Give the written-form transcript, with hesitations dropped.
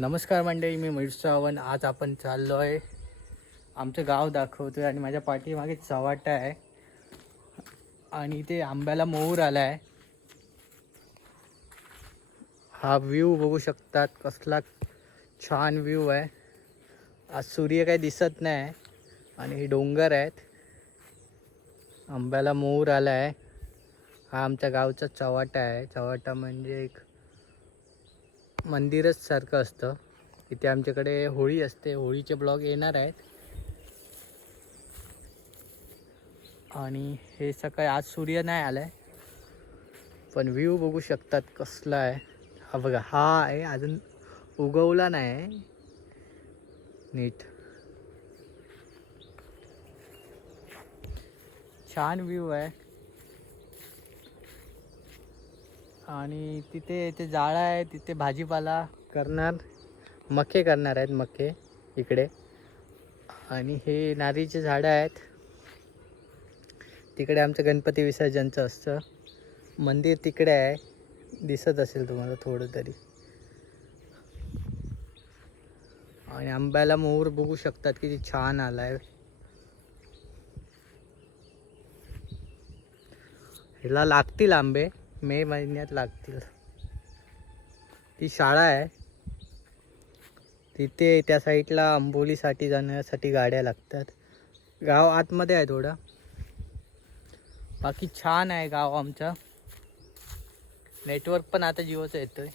नमस्कार मंडळी, मी मयूर सावंत. आज आपण चाललो आहे, आमचं गाव दाखवतोय आणि माझ्या पाठीमागे चव्हाटा आहे आणि इथे आंब्याला मोहर आला आहे. हा व्ह्यू बघू शकतात, कसला छान व्ह्यू आहे. आज सूर्य काही दिसत नाही आणि हे डोंगर आहेत. आंब्याला मोहर आला आहे. हा आमच्या गावचा चव्हाटा आहे. चव्हाटा म्हणजे एक मंदिरच सारखं असतं. इथे आमच्याकडे होळी असते, होळीचे ब्लॉग येणार आहेत. आणि हे सकाळी आज सूर्य नाही आलाय, पण व्ह्यू बघू शकतात कसला आहे. हा बघा, हा आहे, अजून उगवला नाही नीट. छान व्ह्यू आहे. आणि तिथे ते जाळं आहे, तिथे भाजीपाला करणार, मके करणार आहेत, मके इकडे. आणि हे नारळीचे झाडं आहेत. तिकडे आमचं गणपती विसर्जनचं असतं. मंदिर तिकडे आहे, दिसत असेल तुम्हाला थोडं तरी. आणि आंब्याला मोहर बघू शकतात किती छान आलाय. ह्याला लागतील आंबे, मे महिन्यात लागतील. ती शाळा आहे तिथे, त्या साईडला आंबोलीसाठी जाण्यासाठी गाड्या लागतात. गाव आतमध्ये आहे थोडं. बाकी छान आहे गाव आमचं. नेटवर्क पण आता जिओचं येतोय.